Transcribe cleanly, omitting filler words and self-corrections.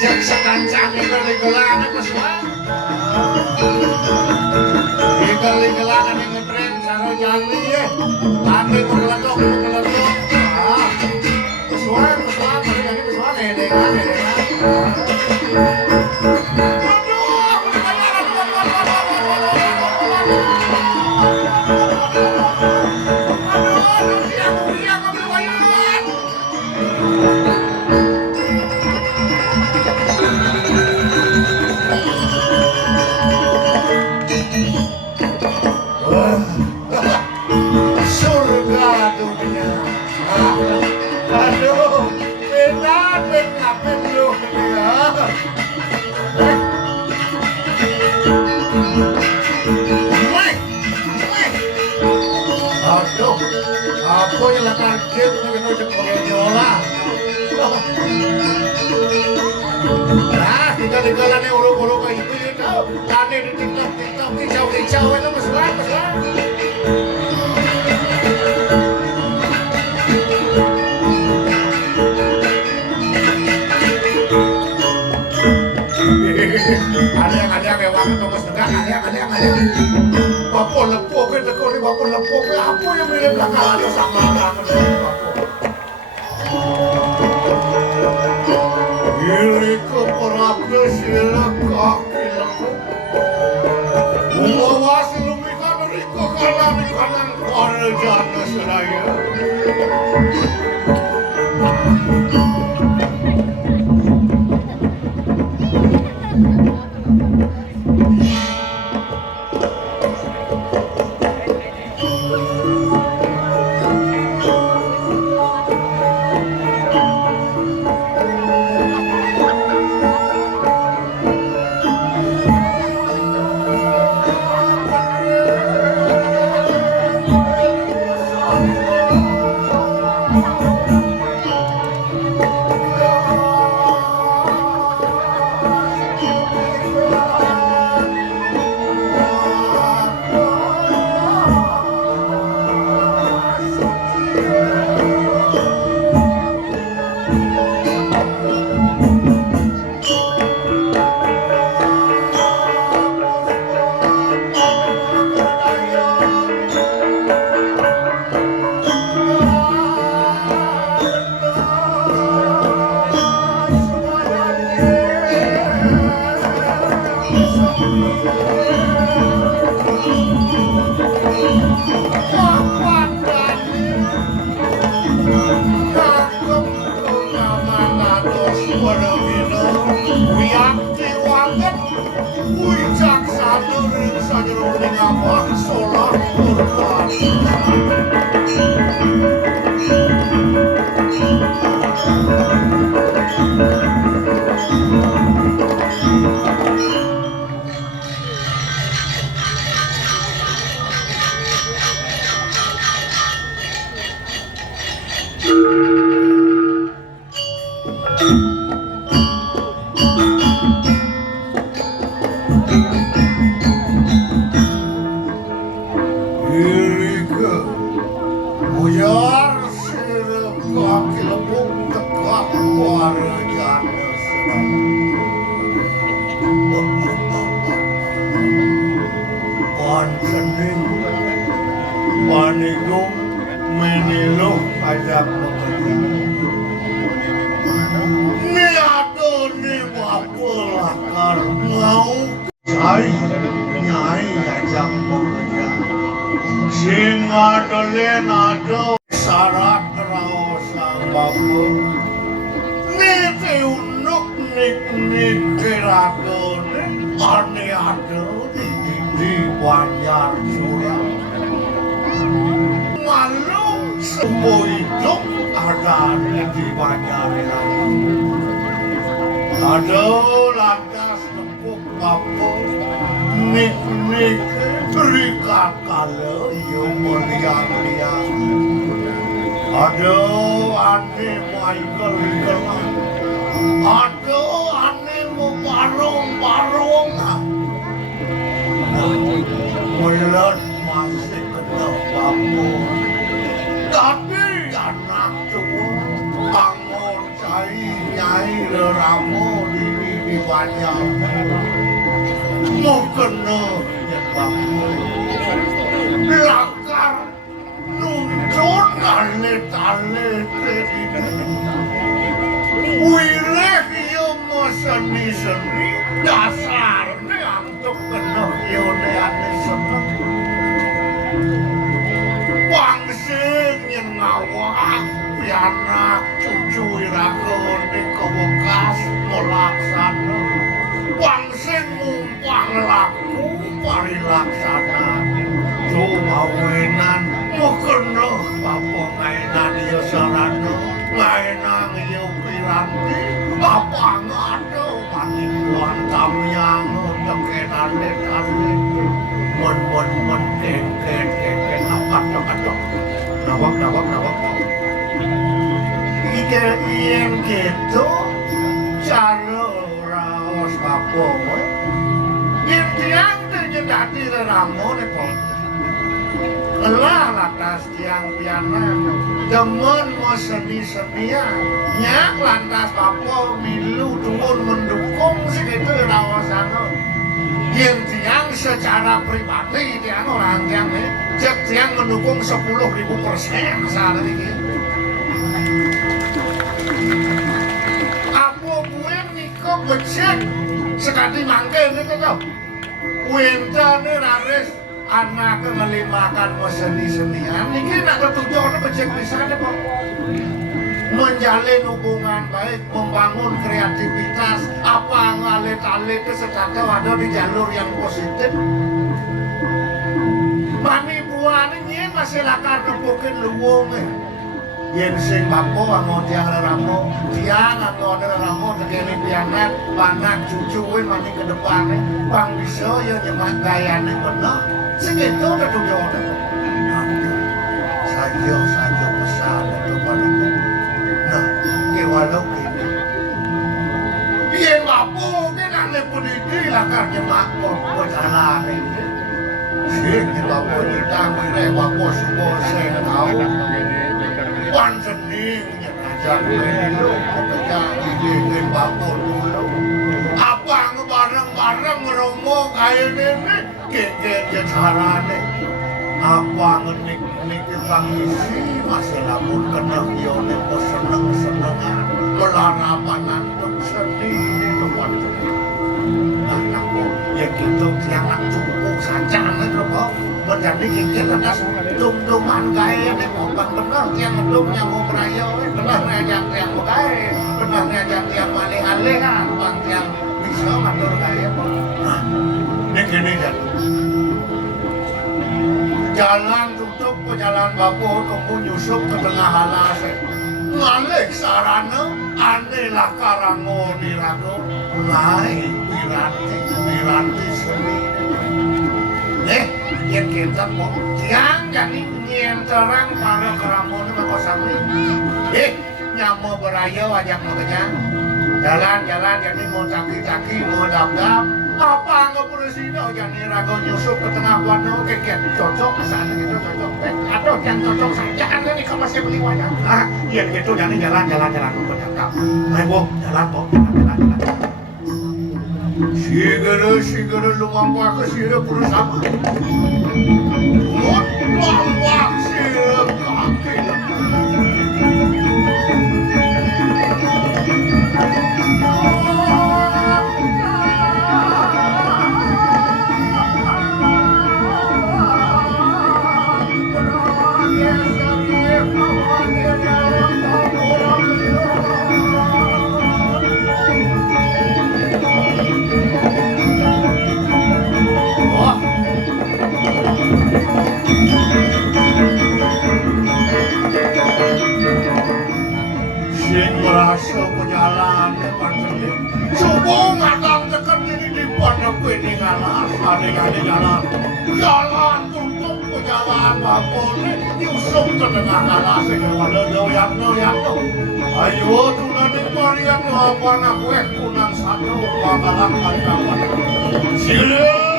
Jak sekancane kali-kalane pesuan. Kali-kalane ngetren karo jali ye. Ane mengeletok. Pesuan, ini pesuan edengan. Aku yang lakar game na gano'n yung pagkainyola. Tinggal-tinggalan na urong-urong kayo ito. Tani di tiktok, kicaw-kicaw. Ano, masulan. Ada yang ewan tunggu sedang, ada. Bapo-lepo kita kau ni bapo-lepo apa yang mirip belakangan sama orang ini ke perapnya sila kaki lepo umawas lumikan riko kanan korejana seraya Aduh, lantas tepuk papu, nik terikat kalau yang meliang-liang. Aduh, ane Michael Igelan. Aduh, ane mau barong-barong. Mulut masih kena papu. Tapi anak tua, bangun cai nyai leramu di banyak mau kena lakar nuntun alit-alit wireh yo seni-seni dasarnya untuk kena yone ane seneng wangsing yang ngawak pianak cucu iragon di kebekas melaksana wangsing mumpang laku parilaksana tumawinan mukena apa mainan ya sarana mainan ya piranti apa ngado panipuan tamyang tekenan alit mon ken apa nawak ike ien gitu cara raos apa ien tiang terjadi ramo ne po lah lantas tiang piana demen mau seni-senian nyak lantas apa milu turun mendukung segitu rawasannya yang tiang secara pribadi tiang orang tiang ini tiang mendukung 10.000% saat ini apa gue nikah becek sekali mangke itu tau winta ini raris anak ngelimakan seni-senian ini nak ketujuannya becek bisa kok menjalin hubungan baik membangun kreativitas apa ngalit-alit itu secara ada di jalur yang positif mani buah ini masyarakat nepukin luwungnya yang sing bapo amo tiang ramo tiang amo ramo tegeni pianak panak cucuin mani ke depannya bang bisa ya nyemak gayane bener segitu udah tujuannya saja pesan itu baliku nah walau ini dia bapo kan ane pendidik lah kan nyemak berjalan ini sih bapo ditang ini bapo semua saya tahu wan sening ajak lu kerja ini bangun dulu apa bareng-bareng ngeromo kayak ini keke carane apa ngenik pangisi masih lamun kena yone seneng-senengan melarapanan seni ini buat anakku ya gitu jangan cukup saja kok menjadi keke lantas dum-duman kaya ini bang bener tiang ngedumnya mau beraya bener ngajak tiang mau kaya bener ngajak tiang malih-alih kan bang tiang bisa ngatur kaya nah ini gini kan jalan tutup ke jalan bapo tunggu nyusup ke tengah halas ngalih sarana aneh lah karango nirago mulai piranti seni yang kita mau tiang jadi yang terang para keramon itu kosan ini nyamuk beraya wajah makanya jalan jadi mau caki-caki mau dap-dap apa nggak bersino jadi ragu nyusup ke tengah warna keket cocok asal gitu cocok atau yang cocok saja kan ini kalau masih beli wajah iya gitu jadi jalan bercakap ayo jalan Sigara lumampak ke sira bersama lumampak sira kaki merasa berjalan depan sini subuh ngadang tekan diri di pondok ini ngalas adik-adik jalan tutup jalan bapole nyusup ke tengah ngalas walau doyak ayo tunanin parian apa anak kue kunang satu bakalan kawan sila